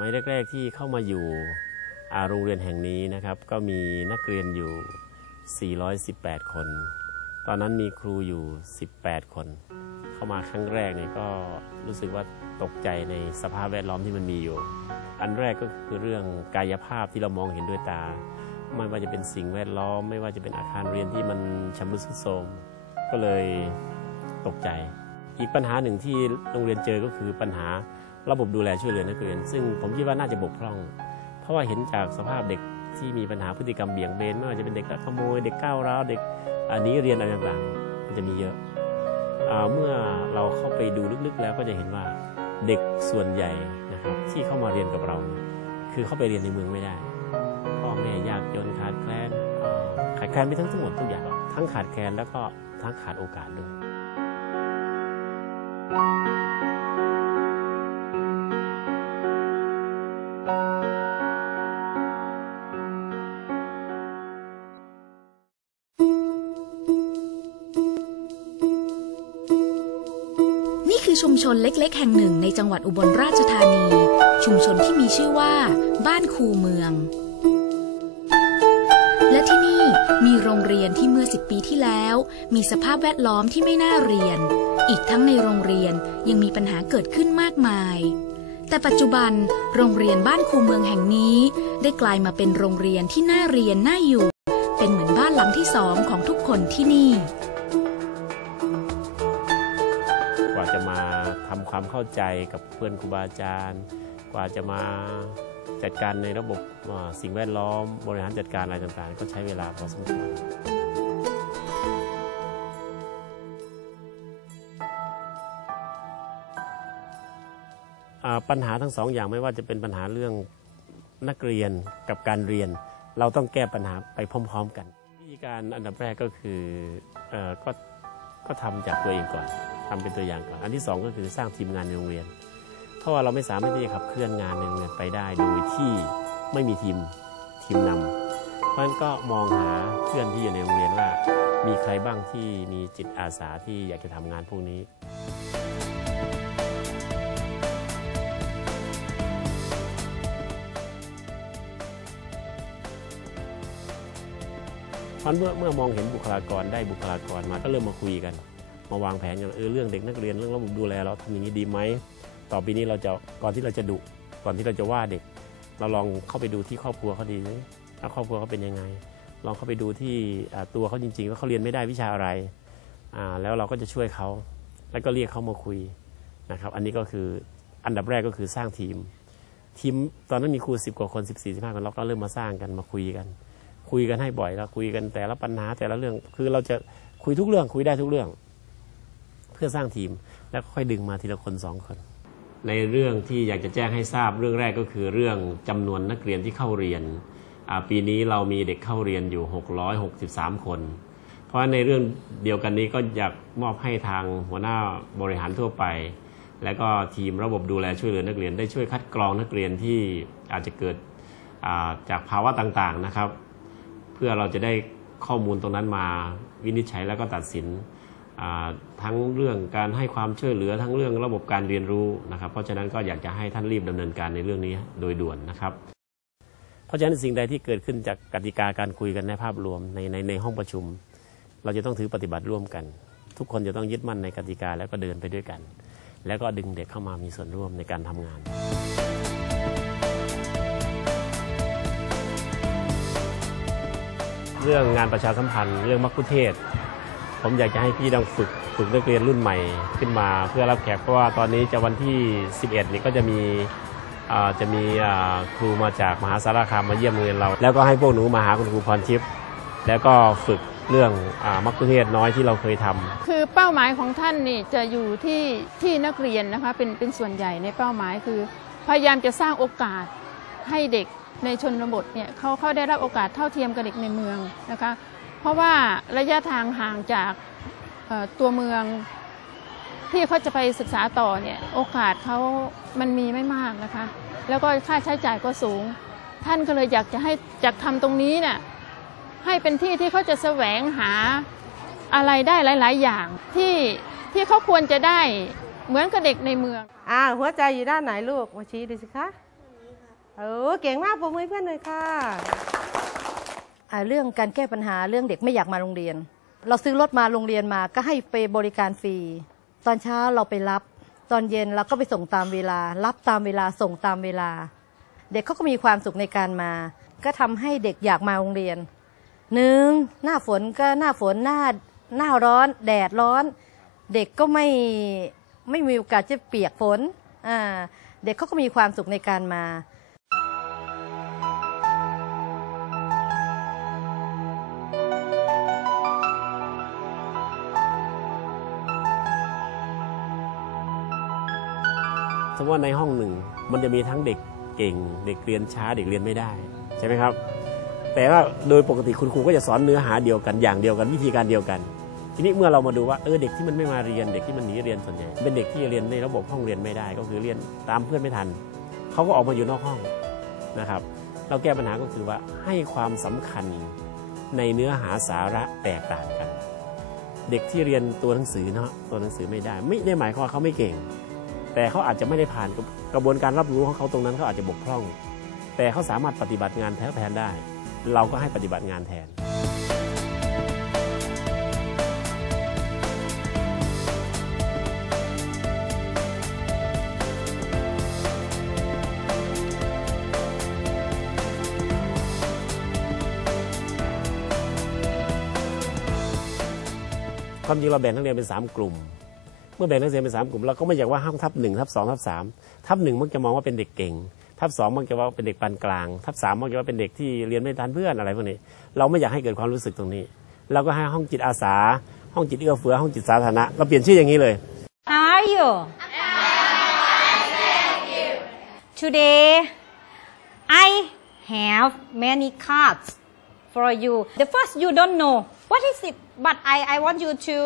มัยแรก ๆ ที่เข้ามาอยู่อาโรงเรียนแห่งนี้นะครับ ก็มีนักเรียนอยู่ 418 คน ตอนนั้นมีครูอยู่ 18 คน เข้ามาครั้งแรกนี่ก็รู้สึกว่าตกใจในสภาพแวดล้อมที่มันมีอยู่ อันแรกก็คือเรื่องกายภาพที่เรามองเห็นด้วยตา ไม่ว่าจะเป็นสิ่งแวดล้อม ไม่ว่าจะเป็นอาคารเรียนที่มันชำรุดทรุดโทรมก็เลยตกใจ อีกปัญหาหนึ่งที่โรงเรียนเจอก็คือปัญหา ระบบดูแลช่วยเหลือนักเรียน ซึ่งผมคิดว่าน่าจะบกพร่อง เพราะว่าเห็นจากสภาพเด็กที่มีปัญหาพฤติกรรมเบี่ยงเบนไม่ว่าจะเป็นเด็กลักขโมยเด็กก้าวร้าวเด็กอันนี้เรียนอะไรต่างๆมันจะมีเยอะอ่าเมื่อเราเข้าไปดูลึกๆแล้วก็จะเห็นว่าเด็กส่วนใหญ่นะครับที่เข้ามาเรียนกับเรา คือเข้าไปเรียนในเมืองไม่ได้พ่อแม่ยากจนขาดแคลนขาดแคลนไปทั้งทั้งหมดทุกอย่างทั้งขาดแคลนแล้วก็ทั้งขาดโอกาสด้วย คือชุมชนเล็ก ๆ แห่งหนึ่งในจังหวัดอุบลราชธานี ชุมชนที่มีชื่อว่า บ้านคูเมือง และที่นี่มีโรงเรียนที่เมื่อ10ปีที่แล้ว มีสภาพแวดล้อมที่ไม่น่าเรียน อีกทั้งในโรงเรียนยังมีปัญหาเกิดขึ้นมากมาย แต่ปัจจุบัน โรงเรียนบ้านคูเมืองแห่งนี้ ได้กลายมาเป็นโรงเรียนที่น่าเรียนน่าอยู่ เป็นเหมือนบ้านหลังที่สองของทุกคนที่นี่ จะมาทำความเข้าใจกับเพื่อนครูบาอาจารย์ กว่าจะมาจัดการในระบบสิ่งแวดล้อม บริหารจัดการอะไรต่างๆ ก็ใช้เวลาพอสมควรปัญหาทั้งสองอย่างไม่ว่าจะเป็นปัญหาเรื่องนักเรียนกับการเรียน เราต้องแก้ปัญหาไปพร้อม ๆ กันวิธีการอันดับแรกก็คือออก็ก็ทำจากตัวเองก่อน ทำเป็นตัวอย่างก่อน อันที่สองก็คือสร้างทีมงานในโรงเรียน เพราะว่าเราไม่สามารถที่จะขับเคลื่อนงานในโรงเรียนไปได้โดยที่ไม่มีทีมทีมนำเพราะฉะนั้นก็มองหาเพื่อนที่อยู่ในโรงเรียนว่า มีใครบ้างที่มีจิตอาสาที่อยากจะทำงานพวกนี้เพราะเมื่อเมื่อมองเห็นบุคลากรได้บุคลากรมาก็เริ่มมาคุยกัน มาวางแผนกันเออเรื่องเด็กนักเรียนเรื่องระบบดูแลเราทำอย่างนี้ดีไหมต่อไปนี้เราจะก่อนที่เราจะดุก่อนที่เราจะว่าเด็ก เราลองเข้าไปดูที่ครอบครัวเขาดีสิว่าครอบครัวเขาเป็นยังไง ลองเข้าไปดูที่ตัวเขาจริงๆว่าเขาเรียนไม่ได้วิชาอะไรแล้วเราก็จะช่วยเขาแล้วก็เรียกเขามาคุยนะครับอันนี้ก็คืออันดับแรกก็คือสร้างทีม ทีมตอนนั้นมีครูสิบกว่าคนสิบสี่สิบห้าคนเราก็เริ่มมาสร้างกันมาคุยกัน คุยกันให้บ่อยแล้วคุยกันแต่ละปัญหาแต่ละเรื่องคือเราจะคุยทุกเรื่องคุยได้ทุกเรื่อง เพื่อสร้างทีม แล้วค่อยดึงมาทีละคนสองคน ในเรื่องที่อยากจะแจ้งให้ทราบเรื่องแรกก็คือเรื่องจำนวนนักเรียนที่เข้าเรียน ปีนี้เรามีเด็กเข้าเรียนอยู่ 663 คน เพราะในเรื่องเดียวกันนี้ก็อยากมอบให้ทางหัวหน้าบริหารทั่วไป และก็ทีมระบบดูแลช่วยเหลือนักเรียนได้ช่วยคัดกรองนักเรียนที่อาจจะเกิดาจากภาวะต่างๆนะครับ เพื่อเราจะได้ข้อมูลตรงนั้นมาวินิจฉัยแล้วก็ตัดสิน ทั้งเรื่องการให้ความช่วยเหลือทั้งเรื่องระบบการเรียนรู้นะครับ เพราะฉะนั้นก็อยากจะให้ท่านรีบดำเนินการในเรื่องนี้โดยด่วนนะครับ เพราะฉะนั้นสิ่งใดที่เกิดขึ้นจากกติกาการคุยกันในภาพรวมในในในห้องประชุม เราจะต้องถือปฏิบัติร่วมกัน ทุกคนจะต้องยึดมั่นในกติกาแล้วก็เดินไปด้วยกัน แล้วก็ดึงเด็กเข้ามามีส่วนร่วมในการทำงานเรื่องงานประชาสัมพันธ์ เรื่องมักคุเทศ ผมอยากจะให้พี่ลองฝึกฝึกนักเรียนรุ่นใหม่ขึ้นมา เพื่อรับแขกเพราะว่าตอนนี้จะวันที่ 11 นี่ก็จะมีจะมีครูมาจากมหาสารคามมาเยี่ยมโรงเรียนเรา แล้วก็ให้พวกหนูมาหาคุณครูพรทิพย์แล้วก็ฝึกเรื่องอมักคุเทศก์น้อยที่เราเคยทำคือเป้าหมายของท่านนี่จะอยู่ที่ที่นักเรียนนะคะเป็นเป็นส่วนใหญ่ในเป้าหมายคือ พยายามจะสร้างโอกาสให้เด็กในชนบทเนี่ยเขาเขาได้รับโอกาสเท่าเทียมกับเด็กในเมืองนะคะ ราะว่าระยะทางห่างจากตัวเมืองที่เขาจะไปศึกษาต่อเนี่ยโอกาสเขามันมีไม่มากนะคะ แล้วก็ค่าใช้จ่ายก็สูง ท่านก็เลยอยากจะให้จากทำตรงนี้เนี่ยให้เป็นที่ที่เขาจะแสวงหาอะไรได้หลาย ๆ อย่างที่ที่เขาควรจะได้เหมือนกับเด็กในเมือง อ่าหัวใจอยู่ด้านไหนลูกมาชี้ดูสิคะเก่งมากปรบมือเพื่อนหน่อยค่ะ เรื่องการแก้ปัญหาเรื่องเด็กไม่อยากมาโรงเรียน เราซื้อรถมาโรงเรียนมาก็ให้ไปบริการฟรี ตอนเช้าเราไปรับ ตอนเย็นเราก็ไปส่งตามเวลา รับตามเวลาส่งตามเวลา เด็กเขาก็มีความสุขในการมา ก็ทำให้เด็กอยากมาโรงเรียนหนึ่งหน้าฝนก็หน้าฝนหน้าหน้าร้อนแดดร้อน เด็กก็ไม่ไม่มีโอกาสจะเปียกฝนอ่าเด็กเขาก็มีความสุขในการมา สมมติว่าในห้องหนึ่งมันจะมีทั้งเด็กเก่ง เด็กเรียนช้าเด็กเรียนไม่ได้ใช่ไหมครับ แต่ว่าโดยปกติคุณครูก็จะสอนเนื้อหาเดียวกันอย่างเดียวกันวิธีการเดียวกัน ทีนี้เมื่อเรามาดูว่าเออเด็กที่มันไม่มาเรียนเด็กที่มันหนีเรียนส่วนใหญ่เป็นเด็กที่เรียนในระบบห้องเรียนไม่ได้ ก็คือเรียนตามเพื่อนไม่ทันเขาก็ออกมาอยู่นอกห้องนะครับ เราแก้ปัญหาก็คือว่าให้ความสำคัญในเนื้อหาสาระแตกต่างกัน เด็กที่เรียนตัวหนังสือเนาะตัวหนังสือไม่ได้ ไม่ได้หมายความว่าเขาไม่เก่ง แต่เขาอาจจะไม่ได้ผ่านกระบวนการรับรู้ของเขาตรงนั้นเขาอาจจะบกพร่อง แต่เขาสามารถปฏิบัติงานแทนแทนได้ เราก็ให้ปฏิบัติงานแทน ความจริงเราแบ่งนักเรียนเป็น 3 กลุ่ม เมื่อแบ่งนักเรียนเป็น3กลุ่มเราก็ไม่อยากว่าห้องทับ1ทับ2ทับ3ทับ1มักจะมองว่าเป็นเด็กเก่ง ทับ2มักจะว่าเป็นเด็กปานกลาง ทับ3มักจะว่าเป็นเด็กที่เรียนไม่ทันเพื่อนอะไรพวกนี้เราไม่อยากให้เกิดความรู้สึกตรงนี้ เราก็ให้ห้องจิตอาสา ห้องจิตเอื้อเฟื้อห้องจิตสาธารณะเราเปลี่ยนชื่ออย่างนี้เลย How are you? Today, I have many cards for you. The first you don't know what is it, but I, I want you to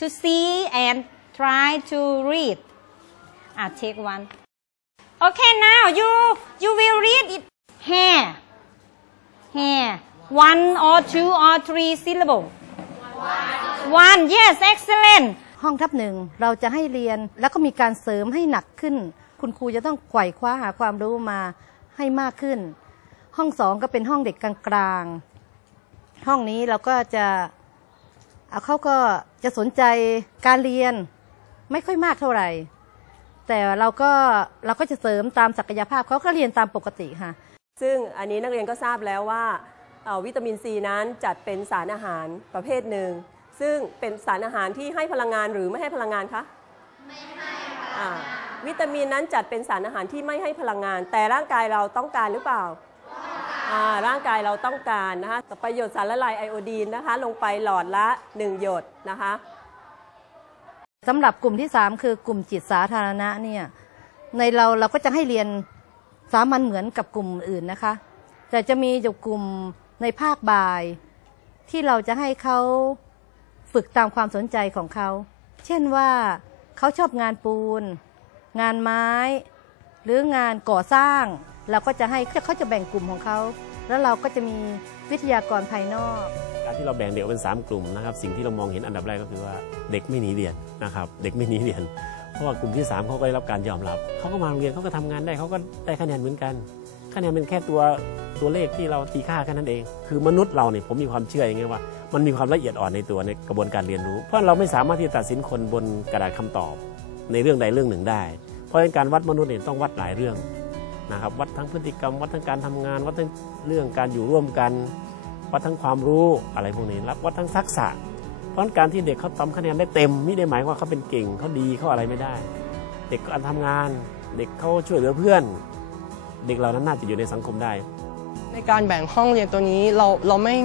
to see and try to read. Ah, take one. Okay, now you you will read it. Hair, hair. One or two or three syllable. One. Yes, excellent. ห้องทับหนึ่งเราจะให้เรียนแล้วก็มีการเสริมให้หนักขึ้น คุณครูจะต้องไขว่คว้าหาความรู้มาให้มากขึ้น ห้องสองก็เป็นห้องเด็กกลางๆห้องนี้เราก็จะเเขาก็จะสนใจการเรียน ไม่ค่อยมากเท่าไหร่ แต่เราก็เราก็จะเสริมตามศักยภาพเขาก็เรียนตามปกติค่ะ ซึ่งอันนี้นักเรียนก็ทราบแล้วว่าเอ่อวิตามินซีนั้นจัดเป็นสารอาหารประเภทหนึ่ง ซึ่งเป็นสารอาหารที่ให้พลังงานหรือไม่ให้พลังงานคะไม่ให้ค่ะวิตามินนั้นจัดเป็นสารอาหารที่ไม่ให้พลังงาน แต่ร่างกายเราต้องการหรือเปล่าอ่าร่างกายเราต้องการนะคะประโยชน์สารละลายไอโอดีนนะคะ ลงไปหลอดละ 1 หยดนะคะ สำหรับกลุ่มที่ 3 คือกลุ่มจิตสาธารณะเนี่ยในเราเราก็จะให้เรียนสามัญเหมือนกับกลุ่มอื่นนะคะ แต่จะมีอยู่กลุ่มในภาคบ่าย ที่เราจะให้เขาฝึกตามความสนใจของเขา เช่นว่าเขาชอบงานปูน งานไม้ หรืองานก่อสร้าง เราก็จะให้เขาจะแบ่งกลุ่มของเขา แล้วเราก็จะมี วิทยากรภายนอก การที่เราแบ่งเด็กเป็น 3 กลุ่มนะครับ สิ่งที่เรามองเห็นอันดับแรกก็คือว่าเด็กไม่หนีเรียนนะครับ เด็กไม่หนีเรียน เพราะว่ากลุ่มที่ 3เขาก็ได้รับการยอมรับ เขาก็มาโรงเรียนเขาก็ทำงานได้เขาก็ได้คะแนนเหมือนกัน คะแนนเป็นแค่ตัวตัวเลขที่เราตีค่าแค่นั้นเอง คือมนุษย์เราเนี่ยผมมีความเชื่ออย่างเงี้ยว่ามันมีความละเอียดอ่อนในตัวในกระบวนการเรียนรู้ เพราะเราไม่สามารถที่จะตัดสินคนบนกระดาษคำตอบ ในเรื่องใดเรื่องหนึ่งได้ เพราะฉะนั้นการวัดมนุษย์เนี่ยต้องวัดหลายเรื่อง นะครับวัดทั้งพฤติกรรม วัดทั้งการทำงาน วัดทั้งเรื่องการอยู่ร่วมกัน วัดทั้งความรู้อะไรพวกนี้รับวัดทั้งทักษะ เพราะการที่เด็กเขาทำคะแนนได้เต็มไม่ได้หมายว่าเขาเป็นเก่งเขาดีเขาอะไรไม่ได้ เด็กการทำงาน เด็กเขาช่วยเหลือเพื่อน เด็กเหล่านั้นน่าจะอยู่ในสังคมได้ในการแบ่งห้องเรียนตัวนี้เราเราไม่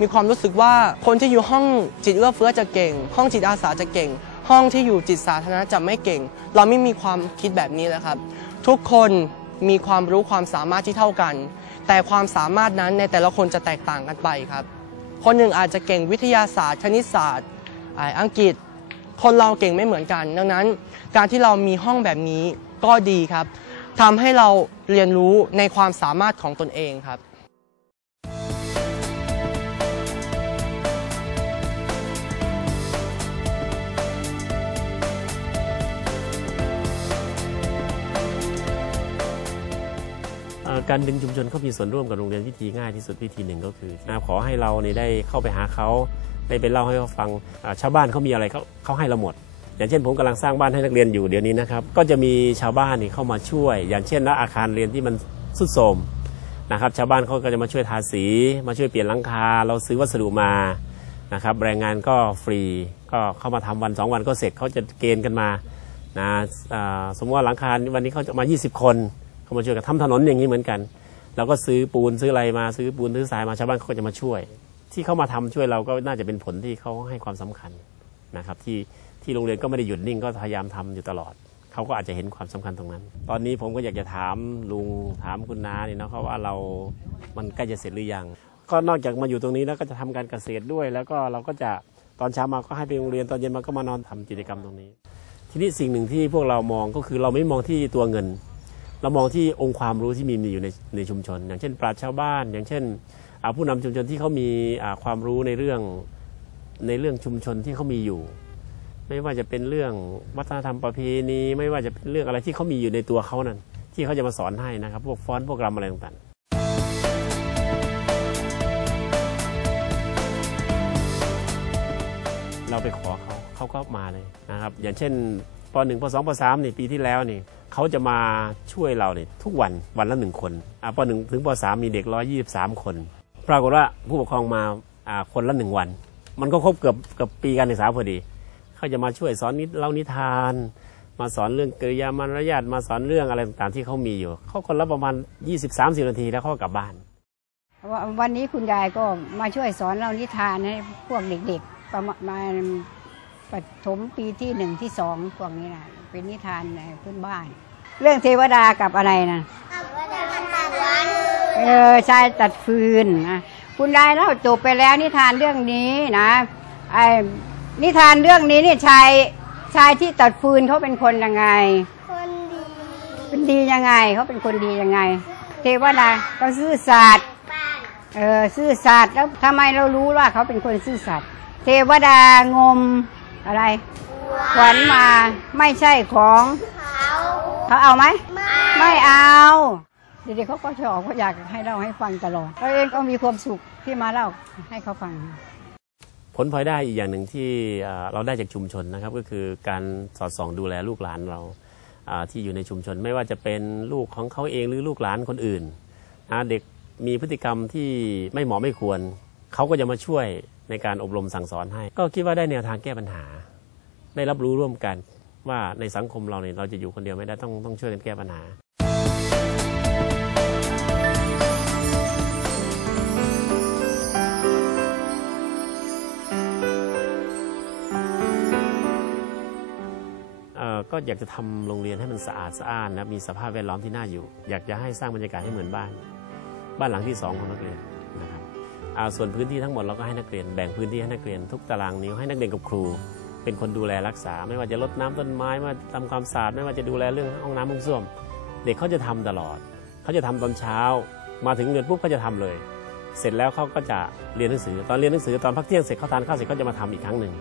มีความรู้สึกว่าคนที่อยู่ห้องจิตเอื้อเฟื้อจะเก่ง ห้องจิตอาสาจะเก่ง ห้องที่อยู่จิตสาธารณะจะไม่เก่ง เราไม่มีความคิดแบบนี้แล้วครับ ทุกคน มีความรู้ความสามารถที่เท่ากัน แต่ความสามารถนั้นในแต่ละคนจะแตกต่างกันไปครับ คนหนึ่งอาจจะเก่งวิทยาศาสตร์ คณิตศาสตร์อังกฤษ คนเราเก่งไม่เหมือนกัน ดังนั้น การที่เรามีห้องแบบนี้ก็ดีครับทำให้เราเรียนรู้ในความสามารถของตนเองครับ การดึงชุมชนเข้ามีส่วนร่วมกับโรงเรียนวิธีง่ายที่สุดวิธีหนึ่งก็คืออขอให้เราเนี่ยได้เข้าไปหาเขาได้ไปเล่าให้เขาฟังชาวบ้านเขามีอะไรเขาเขาให้เราหมด อย่างเช่นผมกำลังสร้างบ้านให้นักเรียนอยู่เดี๋ยวนี้นะครับก็จะมีชาวบ้านนี่เข้ามาช่วย อย่างเช่นนะอาคารเรียนที่มันสุดโทรมนะครับชาวบ้านเขาก็จะมาช่วยทาสีมาช่วยเปลี่ยนหลังคา เราซื้อวัสดุมานะครับแรงงานก็ฟรีก็เข้ามาทำวันสองวันก็เสร็จเขาจะเกณฑ์กันมานะสมมติว่าหลังคาวันนี้เขาจะมา 20 คน เขามาช่วยกันทำถนนอย่างนี้เหมือนกันเราก็ซื้อปูนซื้ออะไรมาซื้อปูนซื้อทรายมาชาวบ้านเขาก็จะมาช่วย ที่เขามาทำช่วยเราก็น่าจะเป็นผลที่เขาให้ความสำคัญนะครับที่ที่โรงเรียนก็ไม่ได้หยุดนิ่งก็พยายามทำอยู่ตลอดเขาก็อาจจะเห็นความสำคัญตรงนั้น ตอนนี้ผมก็อยากจะถามลุงถามคุณน้าเนี่ยนะครับว่าเรา มันใกล้จะเสร็จหรือยัง ก็นอกจากมาอยู่ตรงนี้แล้วก็จะทำการเกษตรด้วย แล้วก็เราก็จะตอนเช้ามาก็ให้ไปโรงเรียนตอนเย็นมาก็มานอนทำกิจกรรมตรงนี้ ทีนี้สิ่งหนึ่งที่พวกเรามองก็คือเราไม่มองที่ตัวเงิน เรามองที่องค์ความรู้ที่มีอยู่ในในชุมชน อย่างเช่นปราชชาวบ้าน อย่างเช่นผู้นำชุมชนที่เขามีความรู้ในเรื่องในเรื่องชุมชนที่เขามีอยู่ ไม่ว่าจะเป็นเรื่องวัฒนธรรมประเพณีไม่ว่าจะเป็นเรื่องอะไรที่เขามีอยู่ในตัวเขานั่นที่เขาจะมาสอนให้นะครับ พวกฟ้อนต์พวกรำอะไรต่างๆเราไปขอเขาเขาก็มาเลยนะครับ อย่างเช่นป .1 ป .2 ป .3 นี่ปีที่แล้วนี่ เขาจะมาช่วยเราเนี่ยทุกวันวันละหนึ่งคนอ่าป .1 ถึงป .3 มีเด็ก123คน ปรากฏว่าผู้ปกครองมาอ่าคนละหนึ่งวัน มันก็ครบเกือบเกือบปีการศึกษาพอดี เขาจะมาช่วยสอนนิเล่านิทาน มาสอนเรื่องกริยามารยาทมาสอนเรื่องอะไรต่างๆที่เขามีอยู่ เขาคนละประมาณ 20-30 นาทีแล้วเขากลับบ้าน วันนี้คุณยายก็มาช่วยสอนเรานิทานให้พวกเด็กๆประมาณปฐมปีที่หนึ่งที่สองพวกนี้นะเป็นนิทานในพื้นบ้าน เรื่องเทวดากับอะไรนะเออชายตัดฟืนนะคุณยายเล่าจบไปแล้วนิทานเรื่องนี้นะไอ้นิทานเรื่องนี้นี่ชายชายที่ตัดฟืนเขาเป็นคนยังไง คนดีเป็นดียังไงเขาเป็นคนดียังไง เทวดาเขาซื่อสัตย์บ้านเออซื่อสัตย์แล้วทำไมเรารู้ว่าเขาเป็นคนซื่อสัตย์เทวดางมอะไรขวัญมาไม่ใช่ของ เขาเขาเอาไหมไม่ไม่เอาเด็กๆเขาก็ชอบเขาอยากให้เล่าให้ฟังตลอดเราเองก็มีความสุขที่มาเล่าให้เขาฟัง ผลพลอยได้อีกอย่างหนึ่งที่เอ่อเราได้จากชุมชนนะครับ ก็คือการสอดส่องดูแลลูกหลานเราอ่าที่อยู่ในชุมชนไม่ว่าจะเป็นลูกของเขาเองหรือลูกหลานคนอื่นนะเด็กมีพฤติกรรมที่ไม่เหมาะไม่ควร เขาก็จะมาช่วยในการอบรมสั่งสอนให้ ก็คิดว่าได้แนวทางแก้ปัญหา ได้รับรู้ร่วมกัน ว่าในสังคมเราเนี่ยเราจะอยู่คนเดียวไม่ได้ต้องต้องช่วยกันแก้ปัญหาเอ่อก็อยากจะทำโรงเรียนให้มันสะอาดสะอ้านนะมีสภาพแวดล้อมที่น่าอยู่ อยากจะให้สร้างบรรยากาศให้เหมือนบ้าน บ้านหลังที่สองของนักเรียนนะครับอ่าส่วนพื้นที่ทั้งหมดเราก็ให้นักเรียนแบ่งพื้นที่ให้นักเรียนทุกตารางนิ้วให้นักเรียนกับครู เป็นคนดูแลรักษา ไม่ว่าจะรดน้ำต้นไม้ไม่ว่าทำความสะอาดไม่ว่าจะดูแลเรื่องห้องน้ำห้องส้วม เด็กเขาจะทำตลอด เขาจะทำตอนเช้า มาถึงเรียนปุ๊บเขาจะทำเลย เสร็จแล้วเขาก็จะเรียนหนังสือ ตอนเรียนหนังสือตอนพักเที่ยงเสร็จเขาทานข้าวเสร็จเขาจะมาทำอีกครั้งหนึ่ง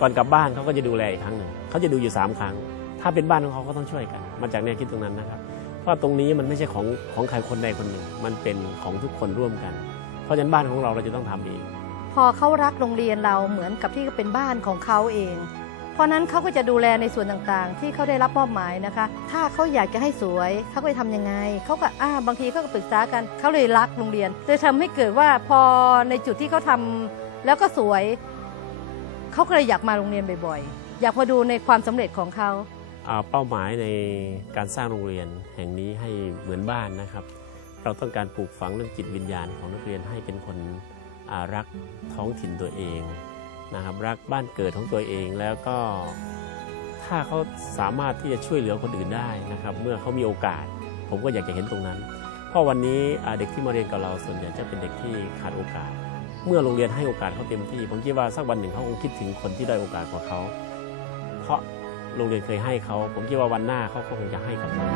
ก่อนกลับบ้านเขาก็จะดูแลอีกครั้งหนึ่งเขาจะดูอยู่ 3 ครั้ง ถ้าเป็นบ้านของเขาก็ต้องช่วยกัน มาจากแนวคิดตรงนั้นนะครับเพราะตรงนี้มันไม่ใช่ของของใครคนใดคนหนึ่ง มันเป็นของทุกคนร่วมกัน เพราะฉะนั้นบ้านของเราเราจะต้องทำเอง พอเขารักโรงเรียนเราเหมือนกับที่เป็นบ้านของเขาเอง เพราะนั้นเขาก็จะดูแลในส่วนต่างๆ ที่เขาได้รับมอบหมายนะคะ ถ้าเขาอยากจะให้สวยเขาก็จะทำยังไงเขาก็อ่าบางทีเขาก็ปรึกษากันเขาเลยรักโรงเรียนเลยทำให้เกิดว่าพอในจุดที่เขาทำแล้วก็สวยเขาก็เลยอยากมาโรงเรียนบ่อยๆ อยากมาดูในความสำเร็จของเขาอ่าเป้าหมายในการสร้างโรงเรียนแห่งนี้ให้เหมือนบ้านนะครับ เราต้องการปลูกฝังเรื่องจิตวิญญาณของนักเรียนให้เป็นคน รักท้องถิ่นตัวเองนะครับรักบ้านเกิดของตัวเองแล้วก็ถ้าเขาสามารถที่จะช่วยเหลือคนอื่นได้นะครับ เมื่อเขามีโอกาส ผมก็อยากจะเห็นตรงนั้น เพราะวันนี้เด็กที่มาเรียนกับเราส่วนใหญ่จะเป็นเด็กที่ขาดโอกาส เมื่อโรงเรียนให้โอกาสเขาเต็มที่ ผมคิดว่าสักวันหนึ่งเขาคงคิดถึงคนที่ได้โอกาสกว่าเขา เพราะโรงเรียนเคยให้เขา ผมคิดว่าวันหน้าเขาก็คงจะให้กับเรา